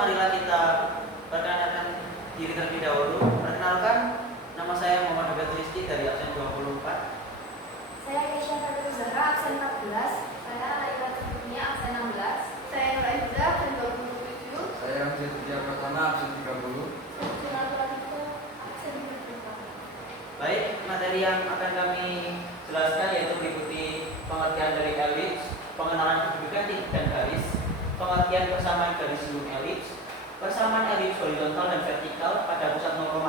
marilah kita perkenalkan diri terlebih dahulu. Perkenalkan, nama saya Muhammad Abed Rizky dari absen 24. Saya Kesha Fatul Zahra, absen 14. Saya Laila Dunia, absen 16. Saya Nur Aiza, absen 27. Saya Ramzi Setia Pratama, absen 30. Saya Laila absen 34. Baik, materi yang akan kami jelaskan yaitu meliputi pengertian dari elips, pengenalan kedudukan titik dan garis, pengertian persamaan garis lurus elips, persamaan elips horizontal dan vertikal pada pusat 0,0,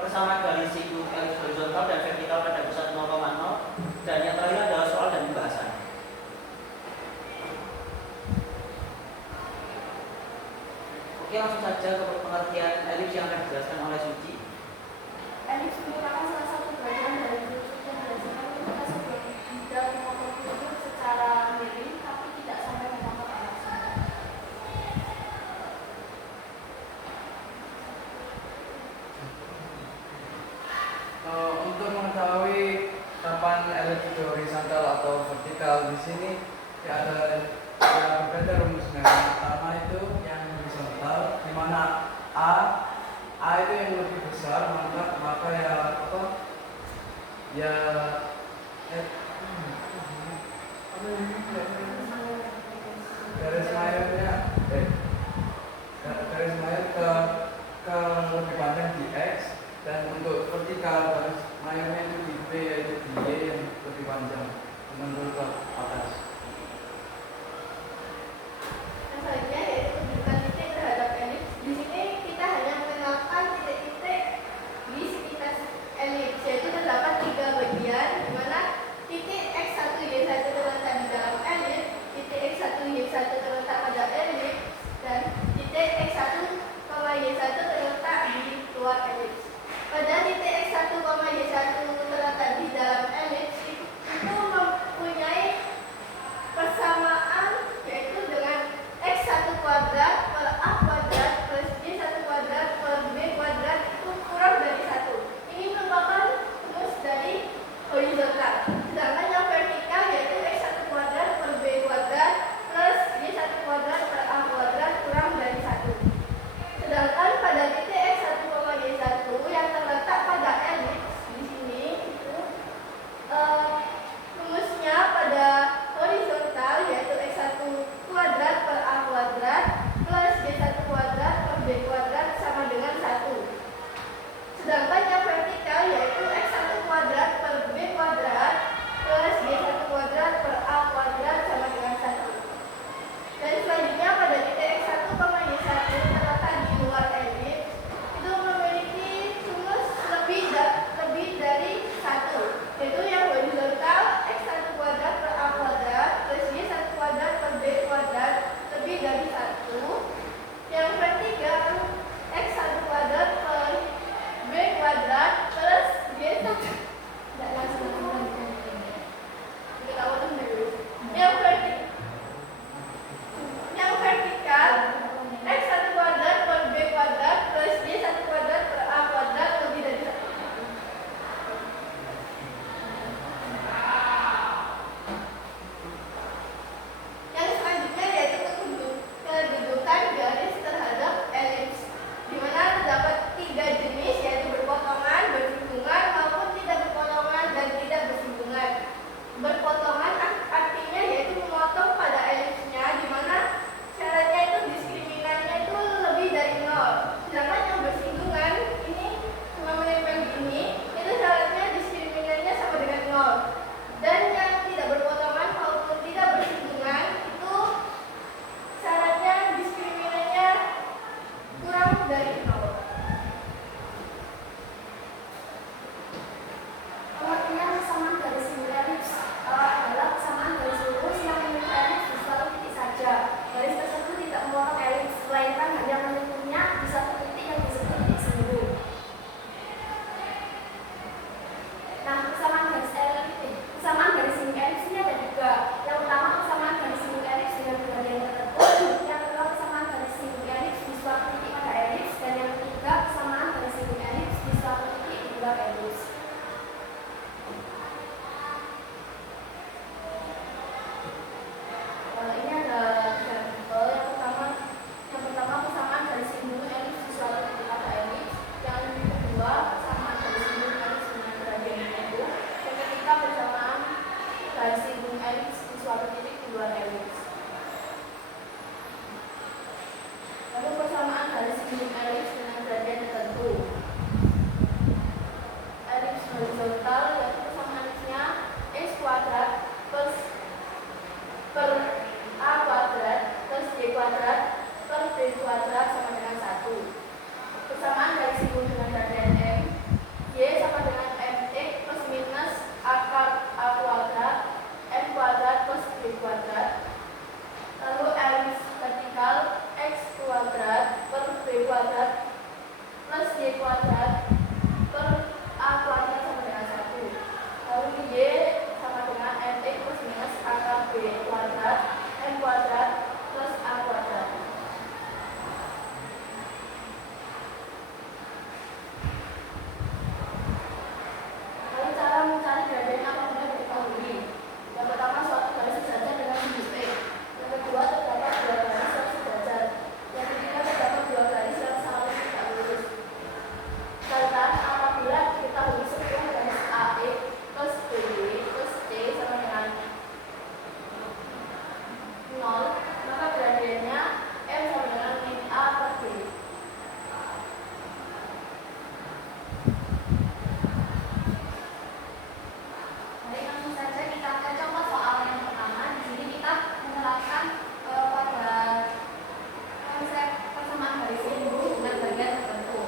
persamaan garis siku elips horizontal dan vertikal pada pusat 0,0, dan yang terakhir adalah soal dan pembahasan. Oke, langsung saja ke pengertian elips yang akan dijelaskan oleh Suci. Elips merupakan salah satu bagian dari lurus yang dihasilkan ketika sebuah bidang memotong lurus secara miring tapi tidak sampai memotong arah sudut. Untuk mengetahui kapan elips itu horizontal atau vertikal, di sini ada berbeda rumusnya. Yang pertama itu yang horizontal, di mana A itu yang lebih besar, maka ya senyum elips dengan gradien tertentu. Elips horizontal yaitu persamaan elipsnya x kuadrat plus per a kuadrat plus b kuadrat per b kuadrat sama dengan 1. Persamaan dari siku dengan gradien m, y sama dengan mx plus minus a kuadrat m kuadrat plus b kuadrat. Lalu elips vertikal x kuadrat per b kuadrat plus y kuadrat per a kuadrat sama dengan 1. Lalu y sama dengan mx plus minus akar b kuadrat m kuadrat plus a kuadrat. Lalu cara mencari gradiennya apabila diketahui. Yang pertama, suatu garis sejajar dengan sudut X. Yang kedua, terdapat dua garis yang sejajar. Yang ketiga, terdapat dua garis yang saling tidak lurus. Catatan apabila diketahui sebuah garis AX plus BY plus C sama dengan 0, maka gradiennya M sama dengan min A per B. Baik, langsung saja kita akan contoh soal yang pertama. Di sini kita menerapkan pada konsep persamaan garis siku dengan bagian tertentu.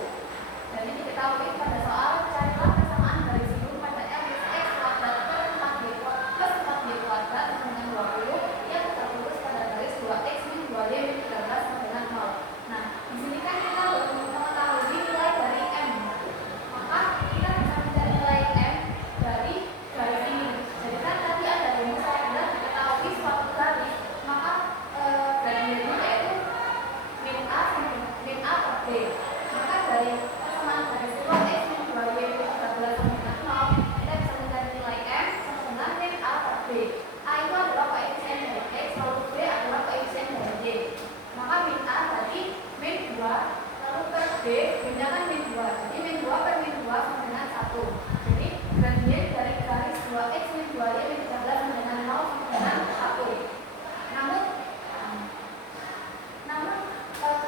Jadi diketahui pada soal carilah persamaan garis siku pada elips x kuadrat per 4y plus 4y kuadrat sama dengan 20 yang terlurus pada garis 2x min 2y min 13 sama dengan 0. Nah, di sini kan kita baru mengetahui nilai dari m. Maka kita bisa mencari nilai m dari garis ini. Jadi kan tadi ada rumus apabila diketahui suatu garis, maka gradiennya yaitu min a per b. Maka dari persamaan garis 2x min 2y min 13 sama dengan 0, kita bisa mencari nilai m sama dengan min a per b. A itu adalah koefisien dari x, lalu b adalah koefisien dari y. Maka min a tadi min 2, lalu per b, b-nya kan min 2. Jadi min 2 per min 2 sama dengan 1. Jadi gradien dari garis 2x min 2y min 13 sama dengan 0 sama dengan 1. Namun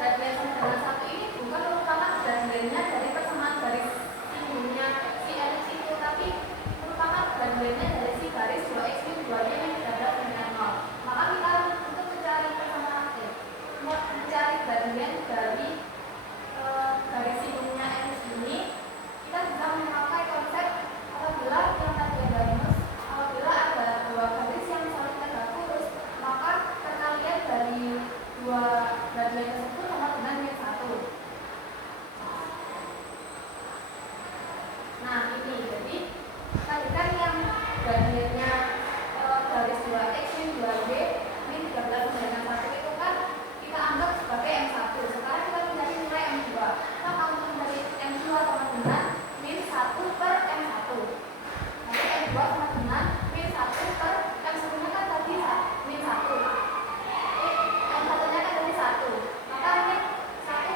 gradien sama dengan 1 ini bukan merupakan gradiennya dari persamaan garis sikunya si elips itu, tapi merupakan gradiennya dari si garis 2x min 2y min 13 sama dengan 0. Maka kita untuk mencari persamaan mencari gradien dari garis sikunya elips ini, kita bisa memakai konsep apabila yang tadi ada rumus, apabila ada dua garis yang saling tegak lurus, maka perkalian dari dua gradien tersebut sama dengan min 1. Nah, ini jadi tadi kan yang gradiennya garis 2x min 2y min 13 sama dengan 1 itu kan kita anggap sebagai m1. Sekarang kita mencari nilai m2. Maka untuk mencari m2 sama dengan min 1 per m1. Jadi m2 sama dengan min 1 per m1 nya kan tadi min 1. M1 nya kan tadi 1. Maka min 1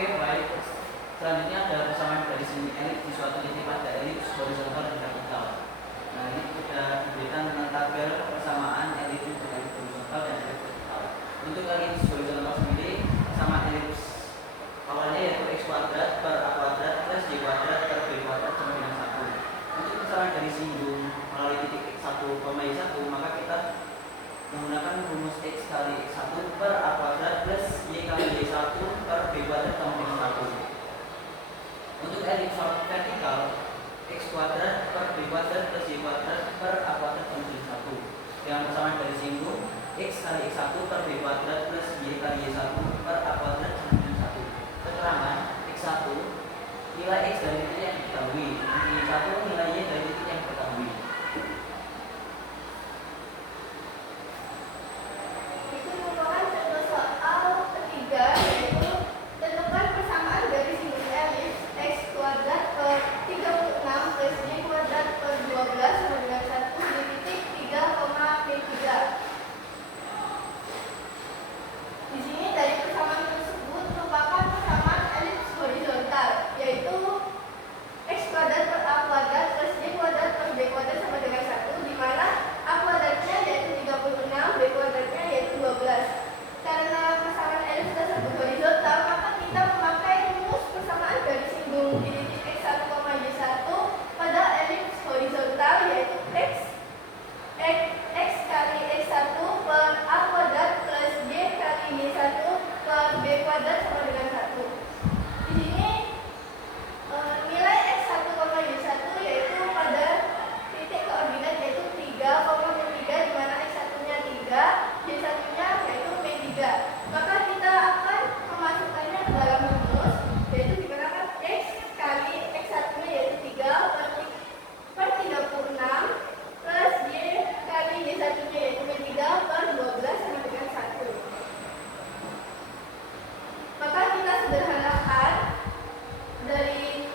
Oke, baik. Selanjutnya ada persamaan garis elips di suatu titik pada elips horizontal dan vertikal. Nah, ini kita diberikan tentang tabel persamaan elips dengan horizontal dan elips vertikal. Untuk elips horizontal sendiri, persamaan elips awalnya yaitu x kuadrat per a kuadrat plus y kuadrat per b kuadrat sama dengan 1. Untuk persamaan garis singgung melalui titik x1, y1, maka kita menggunakan rumus x kali x1 per a kuadrat plus y kali y1 per b kuadrat sama dengan 1. Untuk elips vertikal, x kuadrat per b kuadrat plus y kuadrat per a kuadrat sama dengan 1. Yang persamaan garis singgung x kali x1 per b kuadrat plus y kali y1 per a kuadrat sama dengan 1. Keterangan x1 nilai x dari titik yang diketahui, y1 nilai y dari titik yang diketahui. Itu merupakan contoh soal ketiga, yaitu tentukan persamaan garis singgung elips x kuadrat per 36 plus y kuadrat per 12 sama dengan 1 di titik 3,P3. Di sini dari persamaan tersebut merupakan persamaan elips horizontal, yaitu x kuadrat per a kuadrat plus y kuadrat per b kuadrat sama dengan 1, di mana a kuadratnya yaitu 36, b kuadratnya yaitu 12. Karena persamaan elips tersebut horizontal, maka kita memakai rumus persamaan garis singgung di titik x1, y1 pada elips horizontal, yaitu x kali x1 per a kuadrat plus y kali y1 per b kuadrat sama dengan 1. Di sini nilai x1, y1 yaitu pada titik koordinat yaitu 3,3, di mana x1-nya 3, y1-nya yaitu P3. Maka kita akan memasukkannya ke dalam rumus, yaitu digunakan x kali x1-nya yaitu 3 per 36 plus y kali y1-nya yaitu P3 per 12 sama dengan 1. Maka kita sederhanakan dari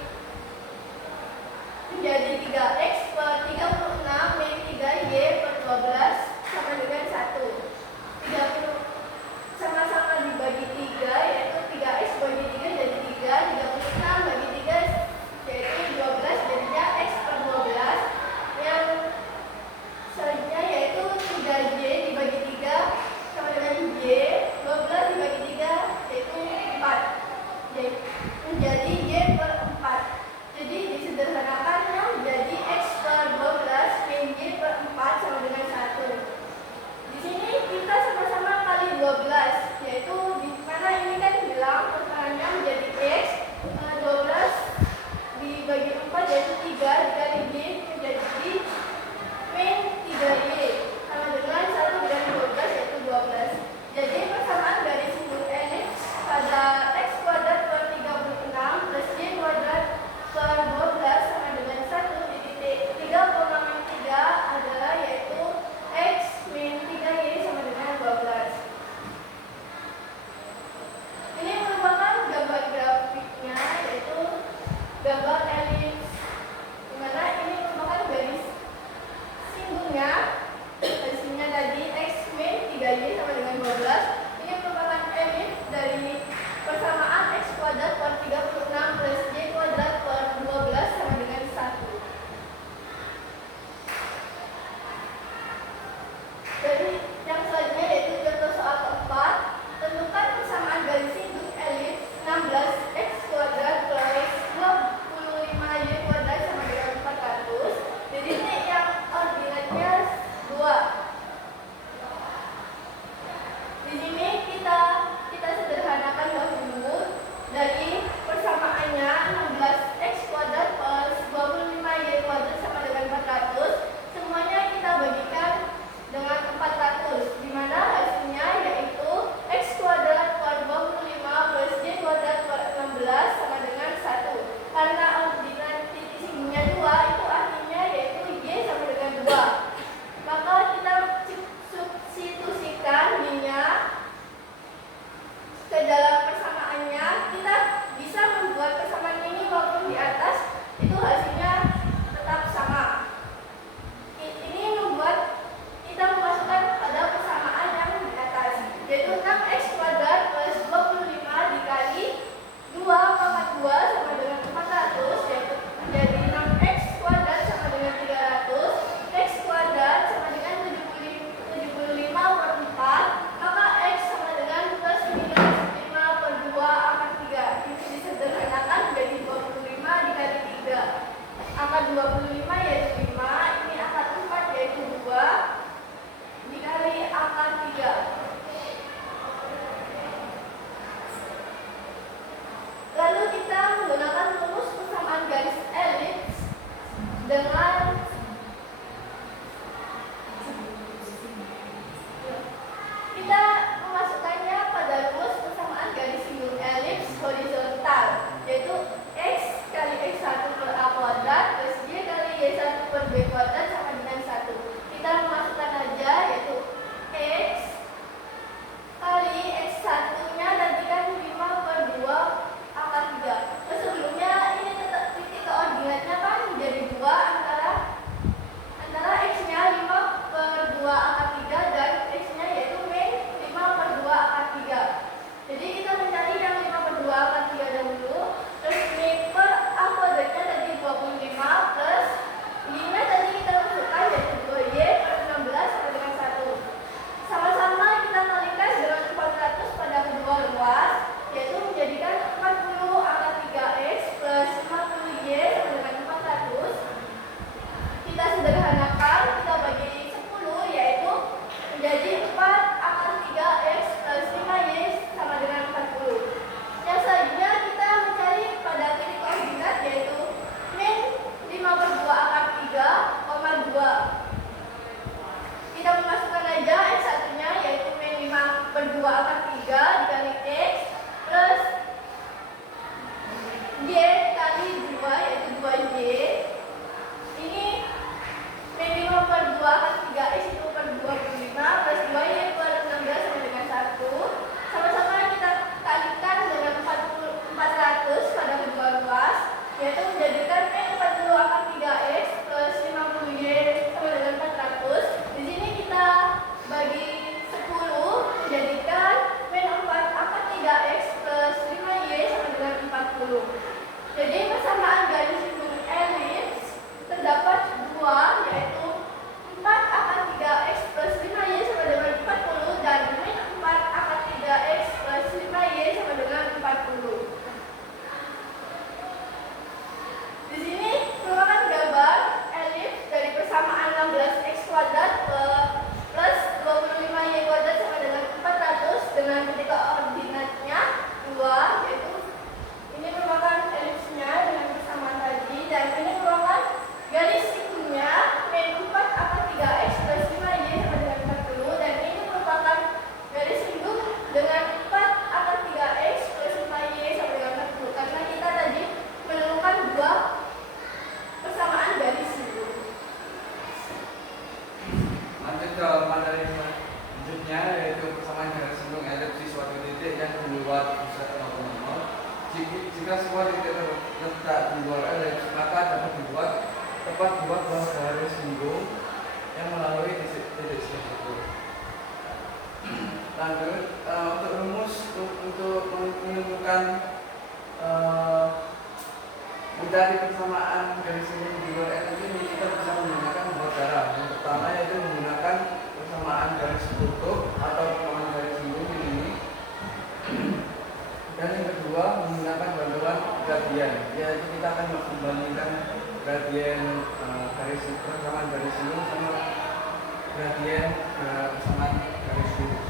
menjadi 3x per 36 min 3y per 12 sama dengan 1. 30 sama-sama dibagi 3, yaitu 3x bagi 3 jadi 3, 36 bagi 3 yaitu 12, jadinya x per 12. Yang selanjutnya yaitu 3y dibagi 3 sama dengan y, 12 dibagi 3 yaitu 4, menjadi y per 4. Jadi disederhanakannya menjadi x per 12 min y per 4 sama dengan 1. Di sini kita sama-sama kali 12, yaitu di mana ini kan bilang persahaannya menjadi x 12 dibagi 4 yaitu 3 dikali y menjadi min 3y sama dengan 1 dikali 12 yaitu 12. Jadi persamaan garis singgung elips pada x kuadrat per 36 plus y kuadrat per 12 sama dengan 1 di titik 3,3 adalah yaitu x min 3y sama dengan 12. Ini merupakan gambar grafiknya, yaitu gambar elips, di mana ini merupakan garis singgungnya, garisnya tadi x min 3y sama dengan 12. Ini merupakan elips dari persamaan x kuadrat per 36 plus y kuadrat per 12 sama dengan 1. Dari yang selanjutnya yaitu contoh soal keempat, tentukan persamaan garis singgung elips 16x kuadrat plus 25y kuadrat sama dengan 400. Jadi ini yang ordinatnya 2. Di sini kita sederhanakan dahulu dari persamaannya 16x kuadrat plus 25y kuadrat sama dengan 400. Semuanya kita bagikan dengan 400, di mana hasilnya yaitu x kuadrat per 25 plus y kuadrat per dengan kita memasukkannya pada rumus persamaan garis singgung elips horizontal, yaitu x kali x1 per a kuadrat plus y kali y1 per b kuadrat sama dengan 1. Kita memasukkan aja, yaitu x kali x1-nya gantikan 5 per 2 akar 3. Sebelumnya ini tetap titik koordinatnya kan menjadi 2 antara x-nya 5 per 2 akar 3 dan x-nya yaitu min 5 per 2 akar 3. Jadi kita mencari yang 5 per 2 akar 3 dahulu, terus min per a kuadratnya tadi 25 plus y-nya tadi kita masukkan yaitu 2y per 16 sama dengan 1. Sama-sama kita kalikan dengan 400 pada kedua ruas, yaitu menjadikan 40 akar 3x plus 50y sama dengan 400. Kita sederhanakan, kita bagi 10, yaitu menjadi 4 akar 3x plus 5y sama dengan 40. Yang selanjutnya kita mencari pada titik koordinat, yaitu min 5 per 2 akar 3, 2. Kita memasukkan aja x1-nya, yaitu min 5 per 2 akar 3 dikali x plus y kali 2, yaitu 2y. Ini min 5 per 2 akar 3x itu per 25 plus 2y per 16 sama dengan 1. Sama-sama kita kalikan dengan 400 pada kedua ruas, yaitu menjadikan min 40 akar 3x plus 50y sama dengan 400. Di sini kita bagi 10 menjadikan min 4 akar 3x plus 5y sama dengan 40. Jadi persamaan garis singgung elips terdapat 2, yaitu 4 akar 3x plus 5y sama dengan 40 dan min 4 akar 3x plus 5y sama dengan 40. Di sini merupakan gambar elips dari persamaan 16x kuadrat plus 25y kuadrat sama dengan 400 dengan titik koordinatnya 2, yaitu ini merupakan elipsnya dengan persamaan tadi, dan ini merupakan garis singgungnya min 4 akar 3x plus 5y sama dengan 40, dan ini merupakan garis singgung dengan 4 akar 3x plus 5y sama dengan 40, karena kita tadi menemukan 2 persamaan garis singgung. Lanjut ke materi selanjutnya, yaitu persamaan garis singgung elips di suatu titik yang di luar pusat ortogonal. Jika sebuah titik terletak di luar elips, maka dapat dibuat tepat buat buah garis singgung yang melalui titik tersebut. Lanjut untuk rumus untuk menemukan mencari persamaan garis singgung di luar elips ini, kita bisa menggunakan dua cara. Yang pertama yaitu menggunakan persamaan garis kutub atau persamaan garis singgung ini, dan yang kedua menggunakan bantuan gradien, yaitu kita akan membandingkan gradien persamaan garis singgung sama gradien persamaan garis lurus.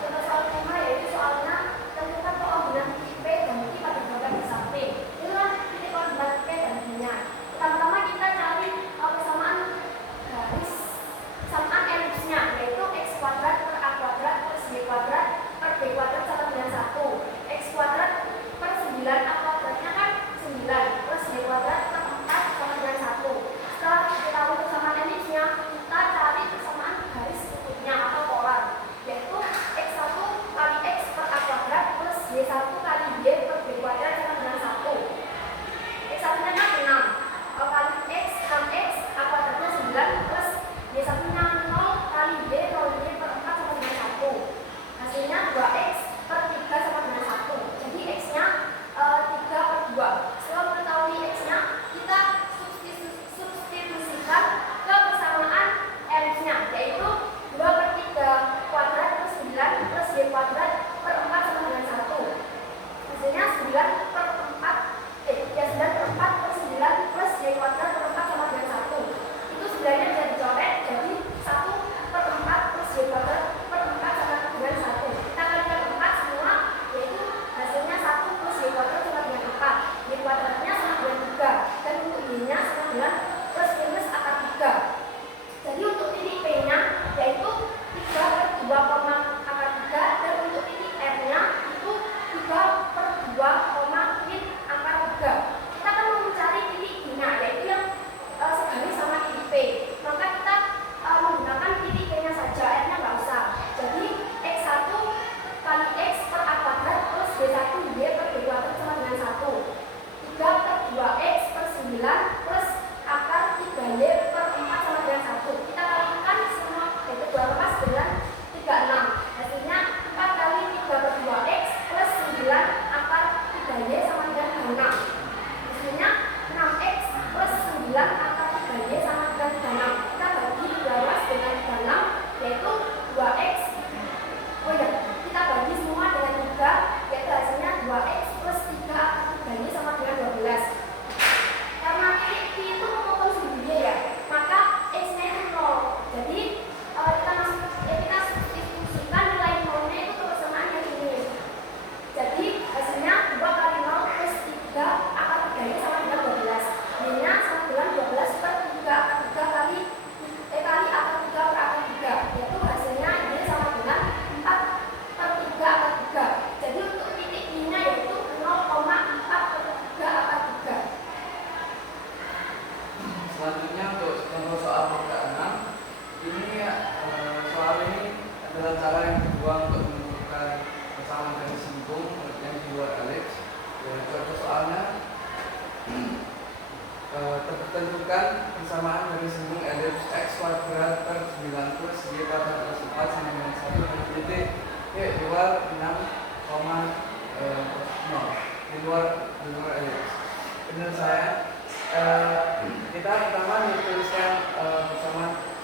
Contoh soal kelima yaitu soalnya tentukan koordinat titik P dan Q pada gambar di samping. Inilah titik koordinat P dan Q-nya. Pertama-tama kita cari persamaan garis persamaan elipsnya, yaitu x kuadrat per a kuadrat plus b kuadrat per b kuadrat sama dengan 1. X kuadrat per 9, a kuadratnya kan 9 plus b kuadrat per 4 sama dengan 1. Setelah kita tahu persamaan elipsnya, kita cari persamaan garis lingkung yang di luar elips. Dan contoh soalnya tertentukan persamaan garis lingkung elips x kuadrat per 9 plus y kuadrat plus 4 sama dengan 1 dengan titik di luar 6, 0 di luar elips. Menurut saya kita pertama menuliskan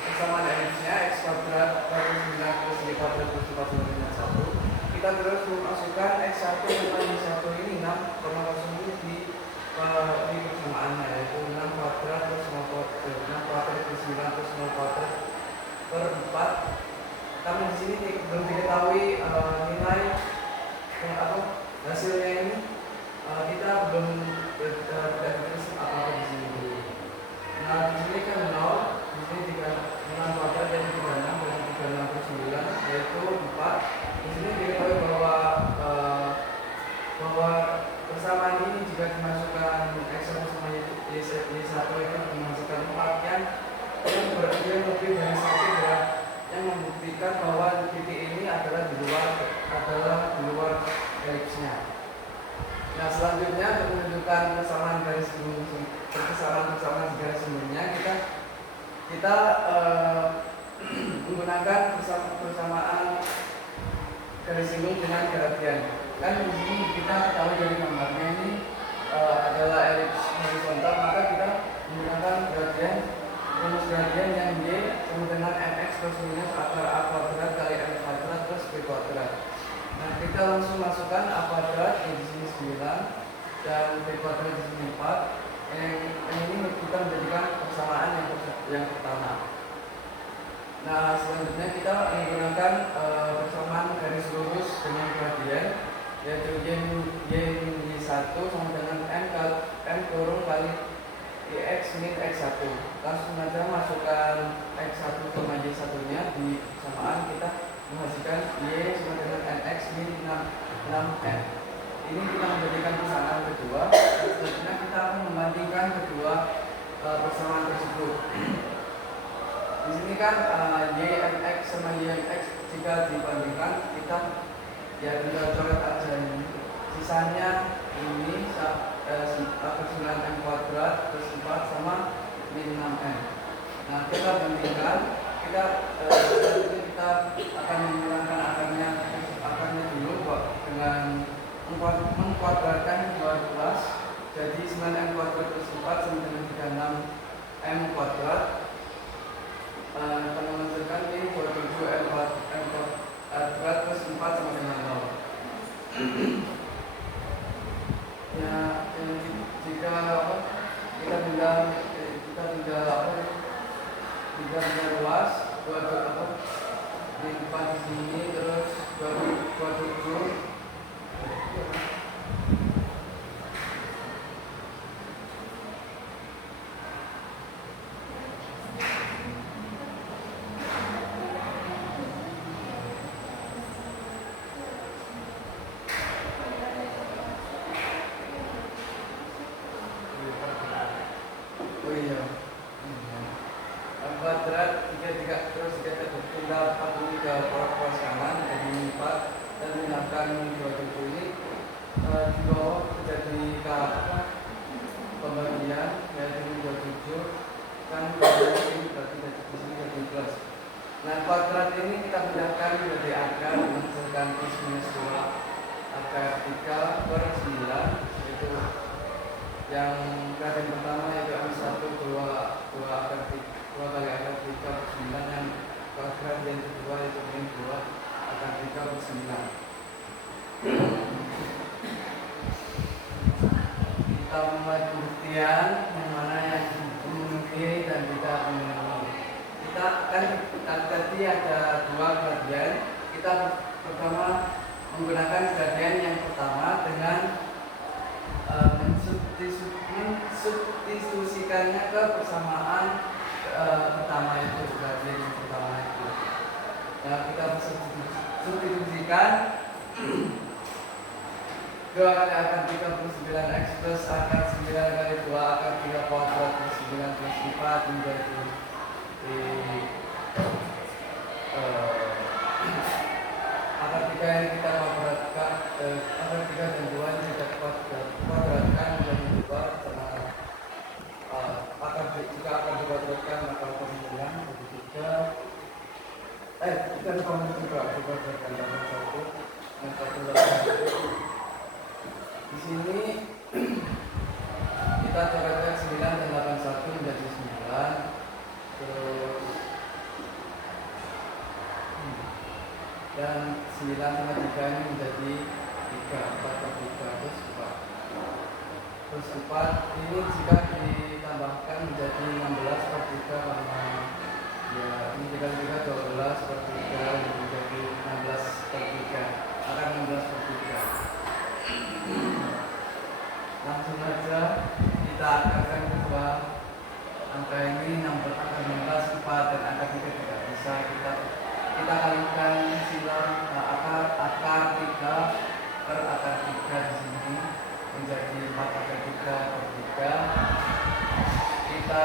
persamaan elipsnya x kuadrat per 9 plus y kuadrat plus 4 sama dengan 1. Kita terus memasukkan x1 dan y1 ini 6,0 di persamaannya, yaitu 6 kuadrat plus 6 kuadrat plus 9 plus 0 kuadrat per 4. Namun di sini belum diketahui nilai hasilnya ini. Kita belum berdefinisi apa di sini dulu. Nah, di sini kan 0, di sini 6 kuadrat jadi 36 dan 36 per 9 yaitu 4. Di sini diketahui bahwa persamaan ini jika dimasukkan x1 sama y1 itu dimasukkan 4 yang lebih dari 1 yang membuktikan bahwa titik ini adalah di luar elipsnya. Nah, selanjutnya untuk menunjukkan persamaan garis lingkungnya kita menggunakan persamaan garis lingkung dengan gradian. Kan di sini kita tahu dari gambarnya ini adalah elips horizontal, maka kita menggunakan rumus gradien yang y sama dengan mx plus minus akar a kuadrat kali m kuadrat plus b kuadrat. Nah, kita langsung masukkan a kuadrat di sini 9 dan b kuadrat di sini 4. Yang ini kita menjadikan persamaan yang pertama. Nah, selanjutnya kita menggunakan persamaan garis lurus dengan gradien, yaitu y1 sama dengan m kurung kali x min x1. Langsung saja masukkan x1 sama y1 nya di persamaan, kita menghasilkan y sama dengan nx min 6m. Ini kita menjadikan persamaan kedua. Selanjutnya kita akan membandingkan kedua persamaan tersebut. Di sini kan ymx sama ymx jika dibandingkan kita tinggal coret aja ini. Sisanya ini akar 9m kuadrat plus 4 sama min 6m. Nah, kita bandingkan, kita akan menghilangkan akarnya dulu dengan mengkuadratkan 12. Jadi 9m kuadrat plus 4 sama dengan 36m kuadrat. Akan menghasilkan ini 27m kuadrat plus 4 sama dengan 0. Ya, jika kita benda luas 4 di sini terus 27 kuadrat 3 terus kita tinggal 40 ke poros kanan jadi 4 dan menggunakan 27 ini di bawah terjadi pembagian yaitu 27 kan ini berarti di sini jadi plus. Nah, kuadrat ini kita pindahkan menjadi akar menghasilkan plus minus 2 akar 3 per 9 yaitu yang gradien pertama yaitu M1 2 akar 2 kali akar 3 per 9, yang gradien kedua yaitu min 2 akar 3 per 9. Kita membuat pembuktian yang mana yang memenuhi dan tidak memenuhi. Kita kan tadi ada 2 gradien. Kita pertama menggunakan gradien yang pertama dengan mensubstitusikannya ke persamaan pertama itu, gradien yang pertama itu. Nah, kita substitusikan 2 kali akar 3 plus 9x plus akar 9 kali 2 akar 3 kuadrat plus 9 plus 4 menjadi akar 3 yang kita kuadratkan, akar 3 dan 2 yang kita kuadratkan menjadi 2 sama jika akar dikuadratkan maka akar 9 jadi 3. Kita lupa dikuadratkan tambah 1 yang 1 di sini kita coretkan 9 dan 81 menjadi 9. Terus dan 9 sama 3 ini menjadi 3, 4 per 3 terus 4 ini jika ditambahkan menjadi 16 per 3 karena ya ini dikali 3 12 per 3 menjadi 16 per 3 akan 16 per 3. Langsung saja kita akarkan kedua angka ini, nomor akar 16 4 dan angka 3 tidak bisa kita kalikan akar 3 per akar 3 di sini menjadi 4 akar 3 per 3. Kita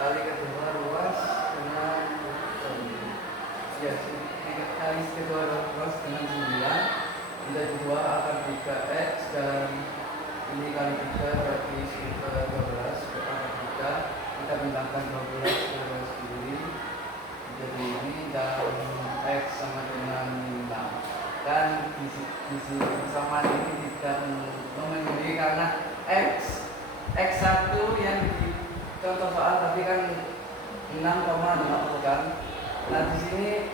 kali kedua luas dengan kali kedua luas dengan 9 menjadi 2 akar 3x dan ini kali 3 berarti 12 per akar 3. Kita bentangkan 12 ke garis kiri jadi ini dan x sama dengan 5 dan di sisi persamaan ini tidak memenuhi karena x1 yang di contoh soal tadi kan 6,5 kan. Nah di sini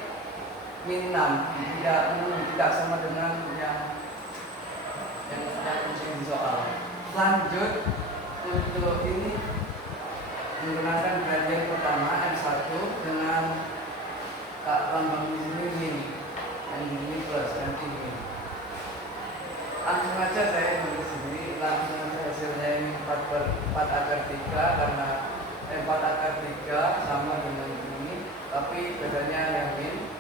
min 6 tidak sama dengan yang di soal. Lanjut untuk ini menggunakan gradien pertama M1 dengan lambang di sini min, yang ini plus, yang ini. Langsung aja saya tulis sendiri, langsung aja hasilnya ini 4 akar 3 karena 4 akar 3 sama dengan ini, tapi bedanya yang min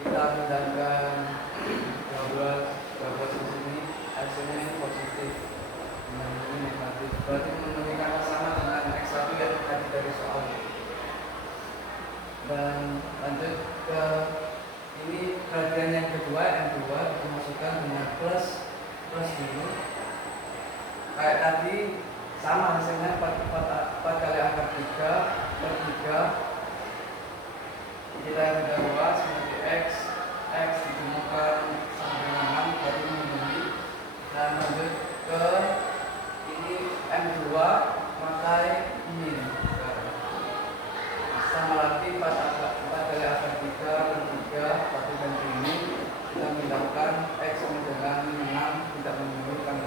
kita bindangkan 12 di sini, hasilnya ini positif, dengan ini negatif. Berarti memenuhi kata sama dengan X1 yang tadi dari soal. Dan lanjut ke ini gradien yang kedua, M2 kita masukkan dengan plus dulu. Kayak tadi sama hasilnya 4 kali akar 3 per 3. Kita yang sudah luas menjadi x ditemukan sama dengan 6 berarti memenuhi. Dan lanjut ke ini M2 pakai min sama lagi 4 kali akar 3 per 3 pakai ganti ini kita pindahkan x sama dengan 6 tidak memenuhi kan.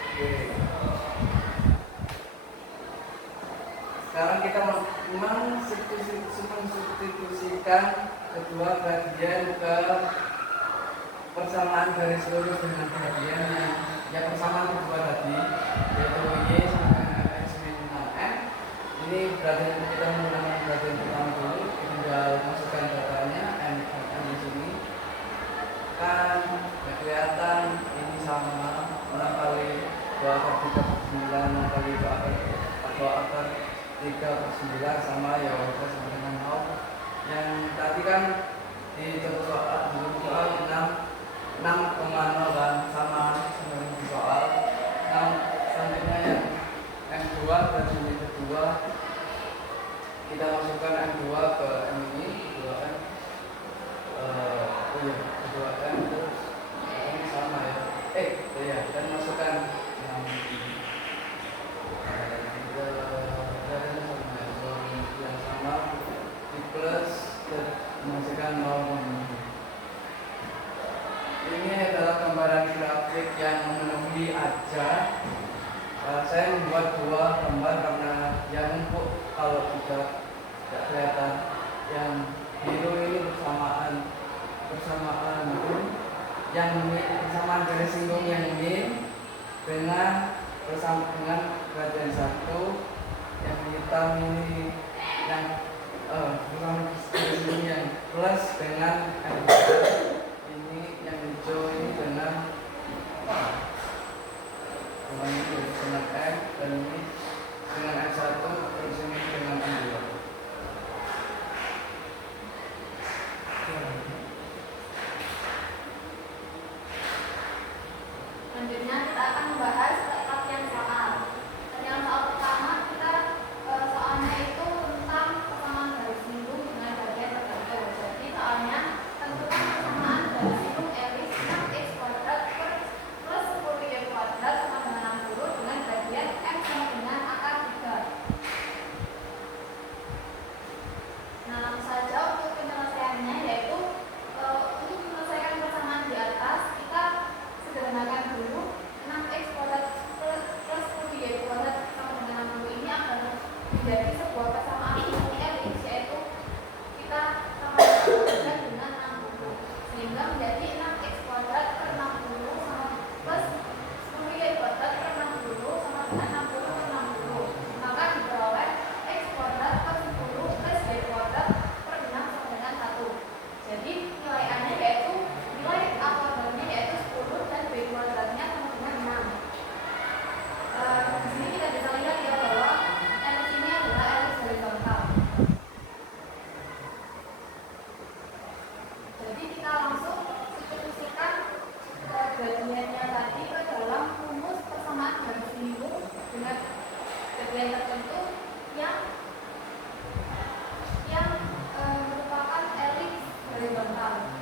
Oke. Sekarang kita mensubstitusikan kedua gradien ke persamaan garis lurus dengan gradien yang persamaan kedua tadi yaitu y sama dengan x min 6n. Ini gradien kita menggunakan gradien pertama dulu, tinggal masukkan datanya n di sini kan kelihatan ini sama 6 kali 2 akar 3 per 9 6 kali 2 akar 3 per 9 sama ya wajah sama dengan 0. Yang tadi kan di contoh soal 6,0 kan sama dengan di soal. Nah selanjutnya yang M2 dan ini kedua kita masukkan M2 ke M ini 2M kedua M terus ini sama ya dan masukkan yang ini yang sama di plus dan masukkan 0. Ini adalah gambaran grafik yang memenuhi aja. Saya membuat 2 gambar karena yang empuk kalau tidak kelihatan. Yang biru ini bersamaan yang bersamaan garis singgung yang min dengan gradien 1. Yang hitam ini yang bersama garis singgung yang plus dengan ini yang hijau ini dengan ini dengan M dan ini dengan M1 terus ini dengan M2. Jadi kita langsung substitusikan gradiennya tadi ke dalam rumus persamaan garis lingkung dengan gradien tertentu yang merupakan elips horizontal.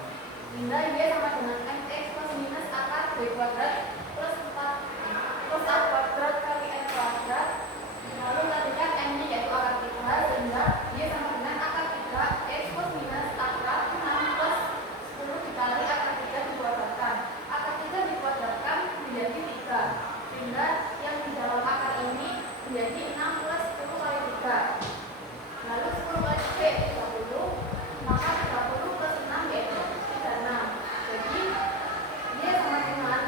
Sehingga Y sama dengan mx plus minus akar b kuadrat plus 4 plus a kuadrat kali n kuadrat. Lalu tadinya m-nya yaitu akar 3, sehingga Y sama dengan akar 3 x plus minus akar 6 plus 10 dikali akar 3 dikuadratkan. Akar 3 dikuadratkan menjadi 3, sehingga yang di dalam akar ini menjadi 6 plus 10 kali 3. Lalu 10 kali 3 30, maka 30 plus 6 yaitu 36. Jadi dia sama dengan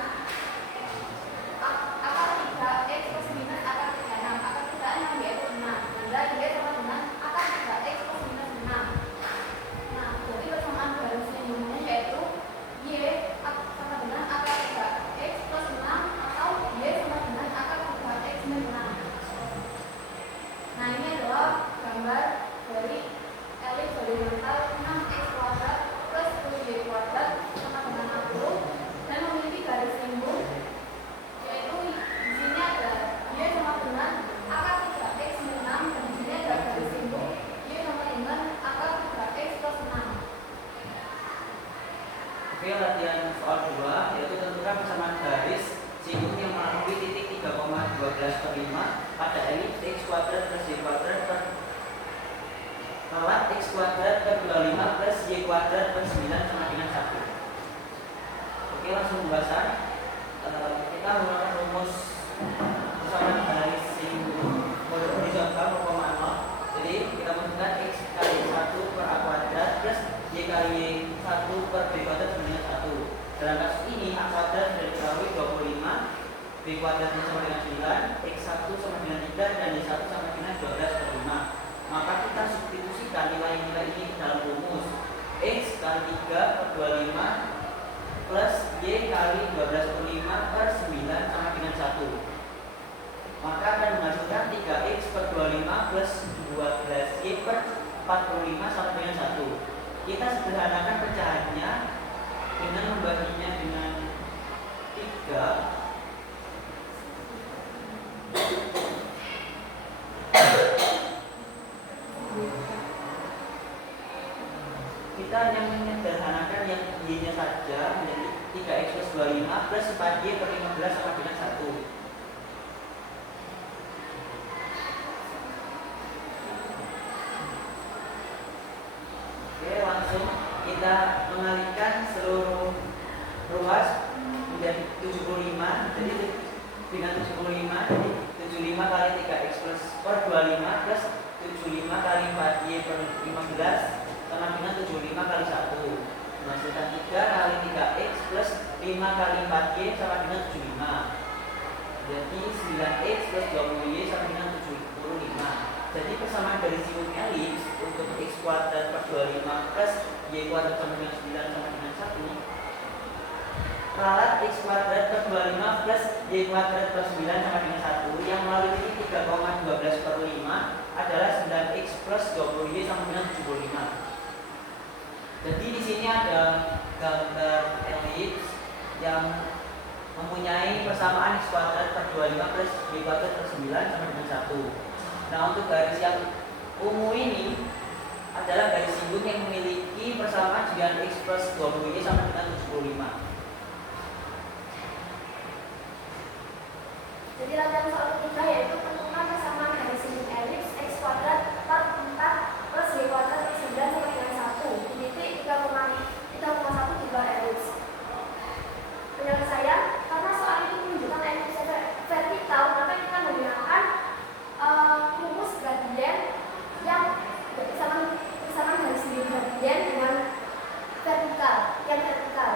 akar 3 x plus minus akar 36. Akar 36 yaitu 6. Sehingga dia sama dengan akar 3 x plus minus 6. Nah, jadi persamaan garis lingkungnya yaitu Y sama dengan akar 3 x plus 6 atau Y sama dengan akar 3 x min 6. Nah, ini adalah gambar dari elips horizontal 6x kuadrat plus 10y kuadrat sama dengan 60 dan memiliki garis lingkung yaitu di sini ada Y sama dengan akar 3x min 6 dan di sini ada garis lingkung Y sama dengan akar 3x plus 6. Oke, latihan soal 2 yaitu tentukan persamaan garis singgung yang melalui titik 3,12 per 5 pada elips x kuadrat plus y kuadrat per lalat x kuadrat per 25 plus y kuadrat per 9 sama dengan 1. Oke, langsung pembahasan. Kita menggunakan rumus persamaan garis singgung horizontal 0,0. Jadi kita masukkan x kali 1 per a kuadrat plus y kali 1 per b kuadrat sama dengan 1. Dalam kasus ini a kuadrat sudah diketahui 25, b kuadratnya sama dengan 9, x1 sama dengan 3 dan y1 sama dengan 12 per 5. Maka kita substitusikan nilai-nilai ini ke dalam rumus x kali 3 per 25 plus y kali 12 per 5 per 9 sama dengan 1. Maka akan menghasilkan 3x per 25 plus 12y per 45 sama dengan 1. Kita sederhanakan pecahannya dengan membaginya dengan 3. Kita hanya menyederhanakan yang y-nya saja menjadi 3x plus 25 plus 4y per 15 sama dengan 1. Oke, langsung kita mengalihkan seluruh ruas menjadi 75. Jadi dengan 75 jadi 75 kali 3x plus per 25 plus 75 kali 4y per 15 sama dengan 75 kali 1 menghasilkan 3 kali 3x plus 5 kali 4y sama dengan 75. Jadi 9x plus 20y sama dengan 75. Jadi persamaan dari singgung elips untuk x kuadrat per 25 plus y kuadrat sama dengan 9 sama dengan 1. Lalat x kuadrat per 25 plus y kuadrat per 9 sama dengan 1 yang melalui titik 3,12 per 5 adalah 9x plus 20y sama dengan 75. Jadi di sini ada gambar elips yang mempunyai persamaan x kuadrat per 25 plus y kuadrat per 9 sama dengan 1. Nah, untuk garis yang ungu ini adalah garis singgung yang memiliki persamaan dengan x plus 20y sama dengan 75. Jadi latihan soal ketiga yaitu tentukan persamaan garis singgung elips x kuadrat per 4 plus y kuadrat per 9 sama dengan 1 di titik 3,1 di luar elips. Penyelesaian, karena soal ini menunjukkan elips vertikal, maka kita menggunakan rumus gradien yang persamaan garis singgung gradien dengan vertikal, yang vertikal.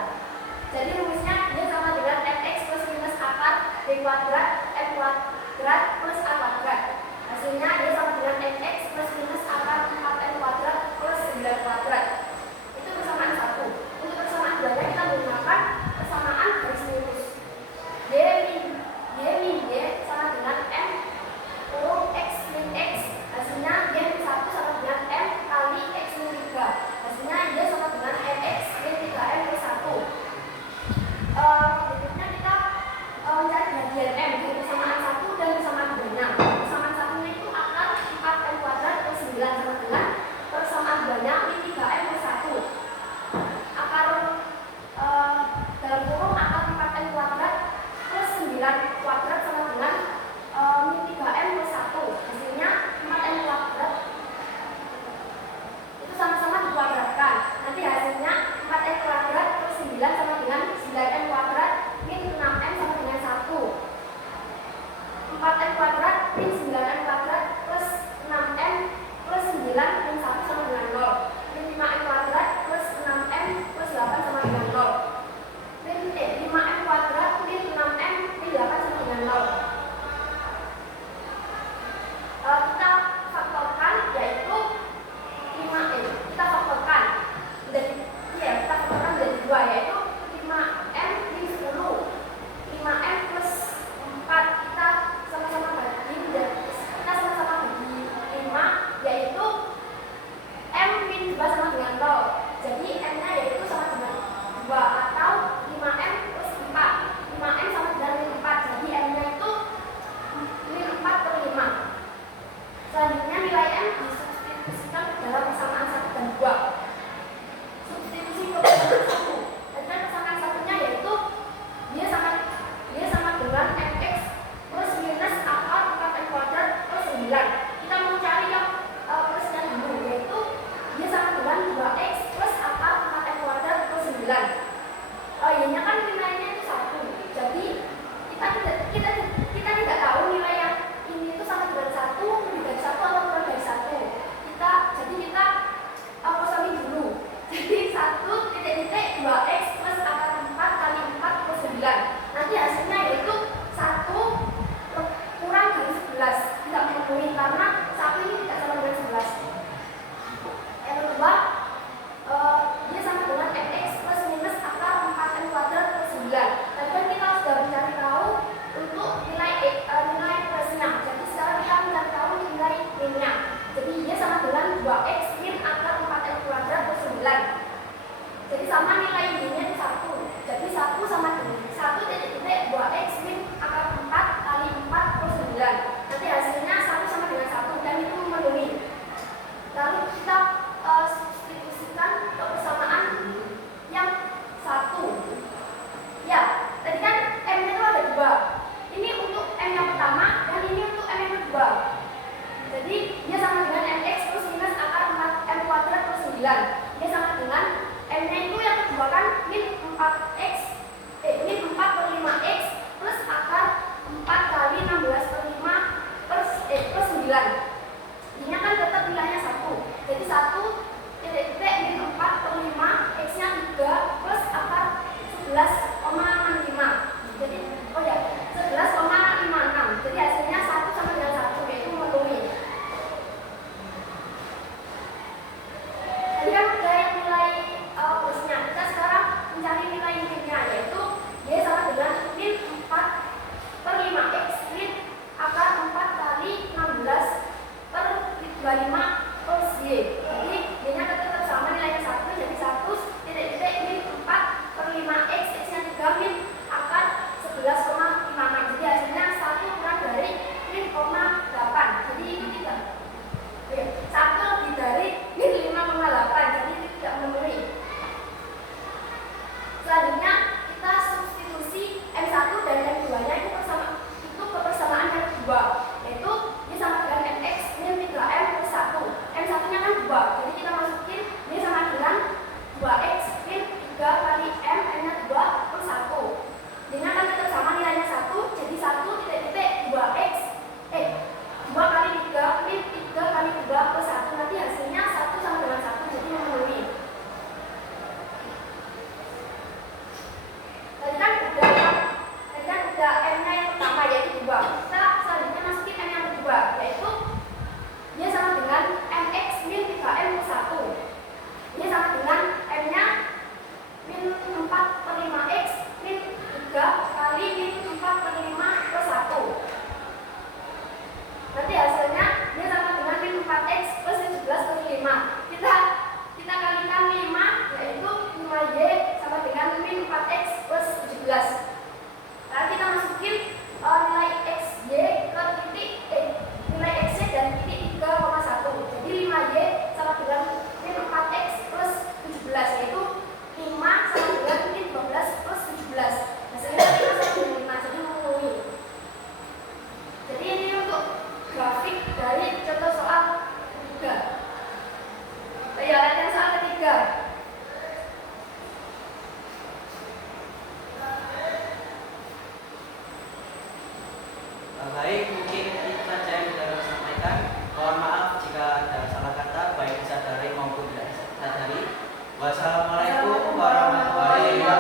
Jadi rumusnya dia sama dengan fx plus minus akar b kuadrat m kuadrat plus a kuadrat. Jadi sama nilai y-nya itu 1. Jadi 1 sama dengan 1 titik titik 2x min akar 4 kali 4 per 9. Nanti hasilnya 1 sama dengan 1 dan itu memenuhi. Lalu kita substitusikan untuk persamaan yang 1. Ya, tadi kan m-nya itu ada 2. Ini untuk m yang pertama dan ini untuk m yang kedua. Jadi dia sama dengan mx plus minus akar 4m kuadrat per 9. Dia sama dengan m-nya itu yang kedua kan min 4x min 4 per 5x plus akar 4 kali 16 per 5 per 9. Ini kan tetap nilainya 1. Jadi 1 titik titik min 4 per 5 x-nya 3 plus akar 11,65. Jadi oh ya 11,56. Jadi hasilnya 1 sama dengan 1 yaitu memenuhi. Tadi kan udah nilai plusnya. Kita sekarang mencari nilai minnya yaitu y sama dengan min 4 per 5x min akar 4 kali 16 per 25 plus y. Jadi y-nya tetap sama nilainya 1. Jadi 1 titik titik min 4 per 5x x-nya 3 min akar 11,56. Jadi hasilnya 1 kurang dari min 0,8. Jadi itu tidak. Ya, 1 lebih dari min 5,8. Jadi itu tidak memenuhi. Selanjutnya kita substitusi M1 dan M2 nya itu ke persamaan yang kedua, yaitu y sama dengan mx min 3m plus 1. M1 nya kan 2, jadi kita masukin y sama dengan 2x min 3 kali m nya 2 plus 1. Dia kan tetap sama nilainya 1, jadi 1 titik titik 2x 2 kali 3 min 3 kali 2 plus 1. Nanti hasilnya 1 sama dengan 1, jadi memenuhi. Tadi kan udah m-nya yang pertama yaitu 2. Kita selanjutnya masukin m yang kedua yaitu y sama dengan mx min 3m plus 1. Y sama dengan m-nya min 4 per 5x min 3 kali min 4 per 5 plus 1. Nanti hasilnya y sama dengan min 4x plus 17 per 5. Kita kalikan 5 yaitu 5y sama dengan min 4x plus 17. Lalu kita masukin nilai xy ke titik nilai xy dan titik 3,1. Jadi 5y sama dengan min 4x plus 17 yaitu 5 sama dengan min 12 plus 17. Hasilnya 5 sama dengan 5, jadi memenuhi. Jadi ini untuk grafik dari contoh soal ketiga. Ya, latihan soal ketiga. Baik, mungkin itu saja yang bisa kami sampaikan.